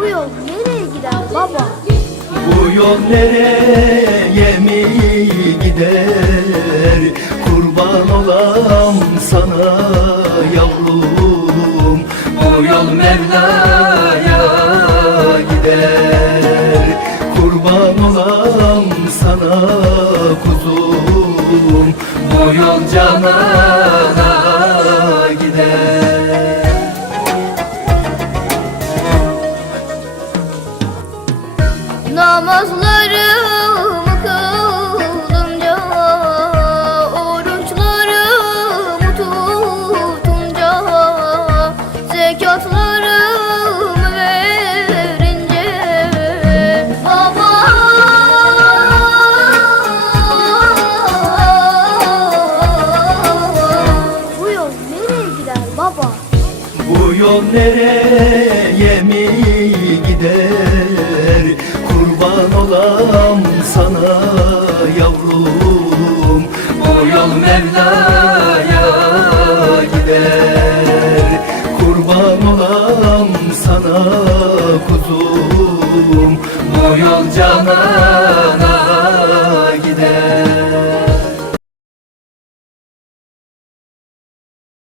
Bu yol nereye gider baba? Bu yol nereye mi gider? Kurban olam sana yavrum. Bu yol Mevla'ya gider. Kurban olam sana kuzum. Bu yol canana Namazlarımı kılınca Oruçlarımı tutunca Zekatlarımı verince Baba Bu yol nereye gider baba? Bu yol nereye mi yol Mevla'ya gider. Kurban olam sana kuzum. Bu yol cana